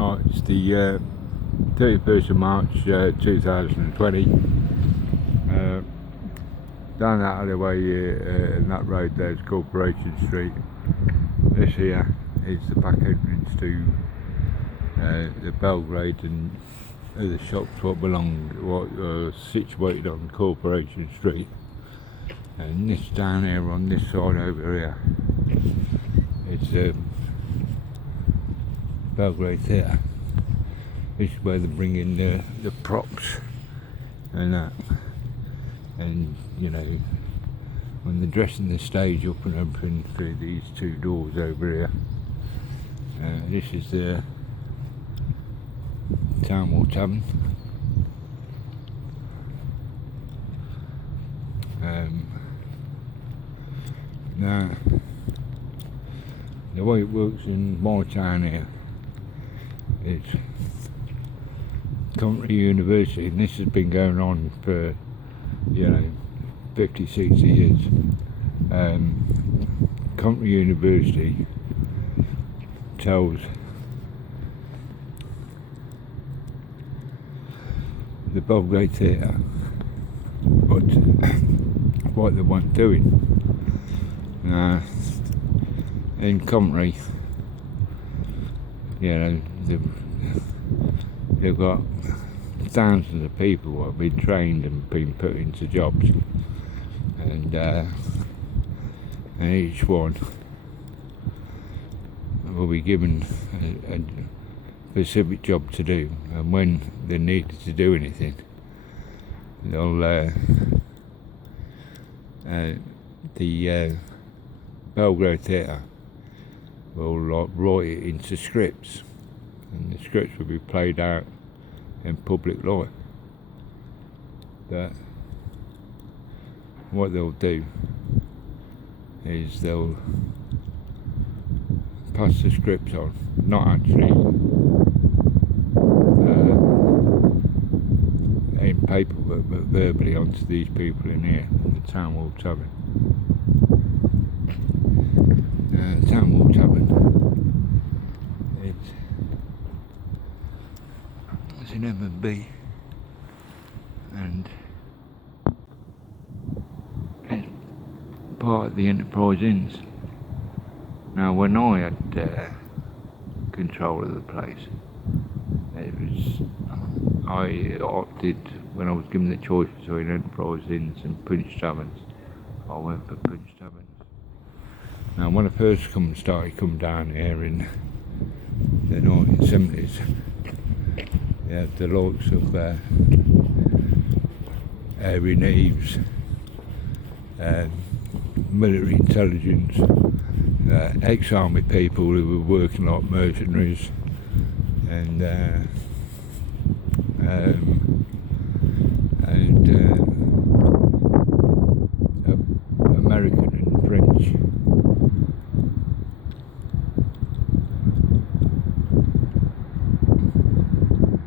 Oh, it's the 31st of March 2020. Down that alleyway and that road there is Corporation Street. This here is the back entrance to the Belgrade and the shops what are situated on Corporation Street. And this down here on this side over here, it's Belgrade Theatre. This is where they bring in the props and that, and you know, when they're dressing the stage up and everything through these two doors over here. This is the Town Hall Tavern. Now, the way it works in my town here, it's Country University, and this has been going on for 50, 60 years. Country University tells the Belgrade Theatre what they want doing. In Coventry, they've got thousands of people who have been trained and been put into jobs, and each one will be given a specific job to do, and when they're needed to do anything, they'll the Belgrade Theatre will write it into scripts, and the scripts will be played out in public life. But what they'll do is they'll pass the scripts on, not actually in paperwork, but verbally onto these people in here, the Town Hall Tavern. Town Hall Tavern, it's in M&B, and it's part of the Enterprise Inns. Now, when I had control of the place, I opted, when I was given the choice between Enterprise Inns and Punch Taverns, I went for Punch Taverns. Now, when I first started coming down here in the 1970s, you had the likes of Harry Neves, military intelligence, ex-army people who were working like mercenaries, and American and French.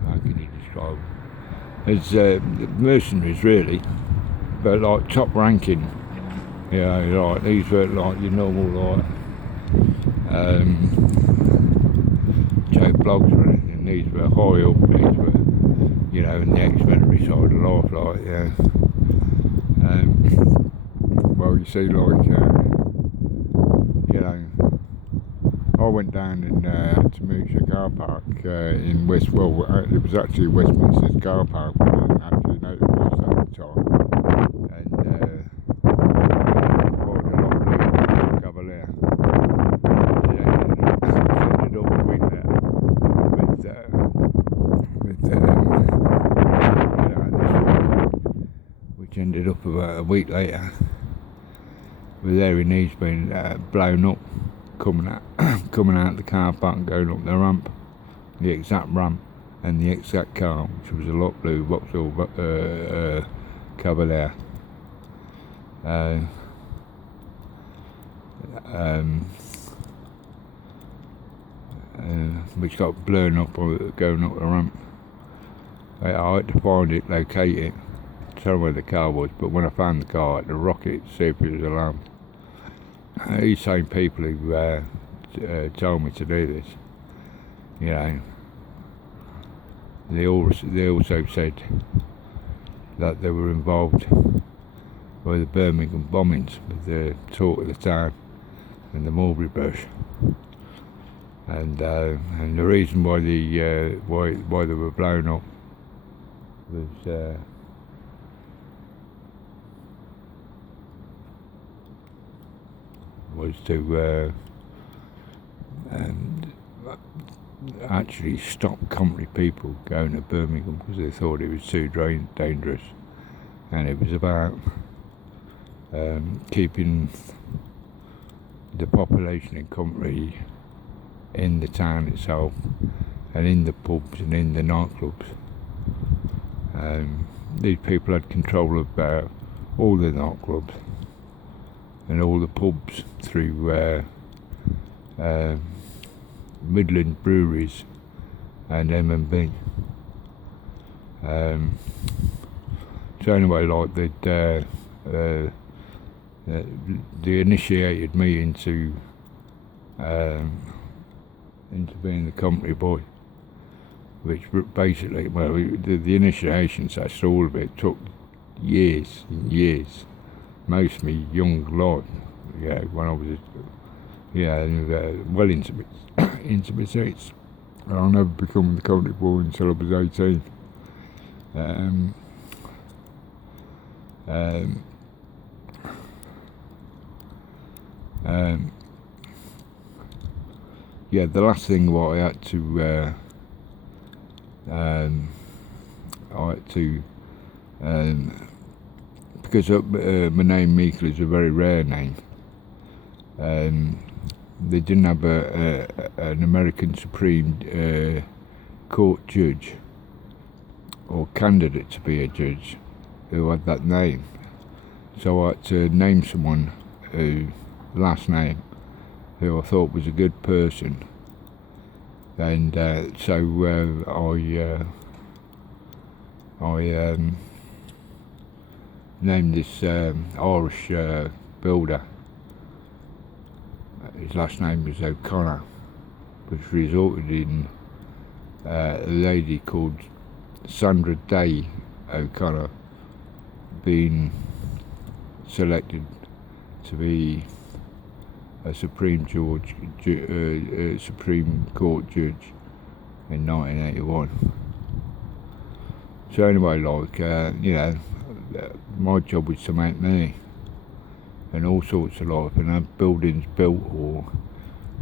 How can you describe it? It's mercenaries really, but like top ranking. Like these weren't like your normal Joe Blogs or anything. These were high up. These were, in the ex-military side of life, well, you see, I went down in to Moosa car park in it was actually Westminster's car park, but I didn't actually know it was at the time. And bought a lot of Cavalier. Ended up a week there which ended up about a week later with Harry Neves being blown up, coming out the car park and going up the ramp, the exact ramp, and the exact car, which was a lot blue Vauxhall Cavalier. Which got blown up going up the ramp. I had to find it, locate it, tell where the car was, but when I found the car, I had to rock it to see if it was alarmed. These same people who told me to do this, They also said that they were involved by the Birmingham bombings with the talk of the town and the mulberry bush, and the reason why why they were blown up was to actually stop country people going to Birmingham because they thought it was too dangerous, and it was about keeping the population in country in the town itself and in the pubs and in the nightclubs. These people had control of all the nightclubs and all the pubs through Midland breweries and M&B. So anyway, like they initiated me into being the company boy, which basically, well, the initiation session, all of it took years and years, most of me young life, when I was, well into my seats. I'll never become the company boy until I was 18. The last thing what I had to because my name Meikle is a very rare name. They didn't have an American Supreme Court judge or candidate to be a judge who had that name, so I had to name someone last name who I thought was a good person, and so I named this Irish builder. His last name was O'Connor, which resulted in a lady called Sandra Day O'Connor being selected to be a Supreme Court judge in 1981. So anyway, my job was to make money and all sorts of life, and have buildings built or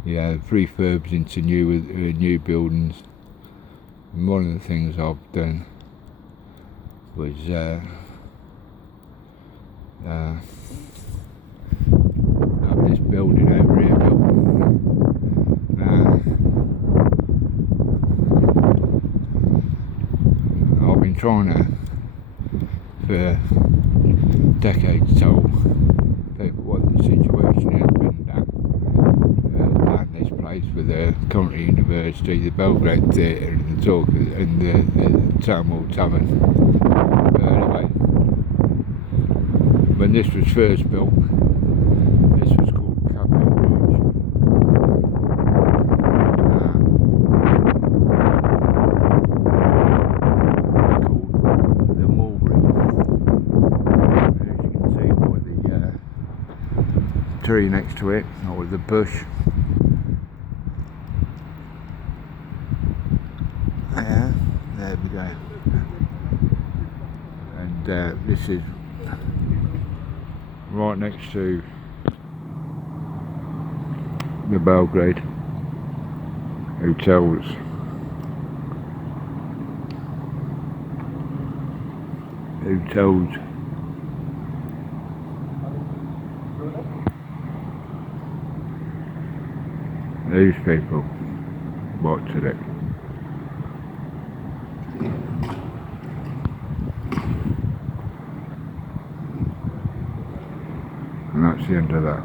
refurbs into new buildings. And one of the things I've done was have this building over here built. I've been trying to, for decades, tell people what the situation has been down this place with the country university, the Belgrade Theatre and the talk and the Town Hall Tavern. But anyway, when this was first built, this was called Cafe Rouge. It's called the Mulberry. As you can see by the tree next to it, or the bush. There we go. And this is right next to the Belgrade hotels. These people watched it. And that's the end of that.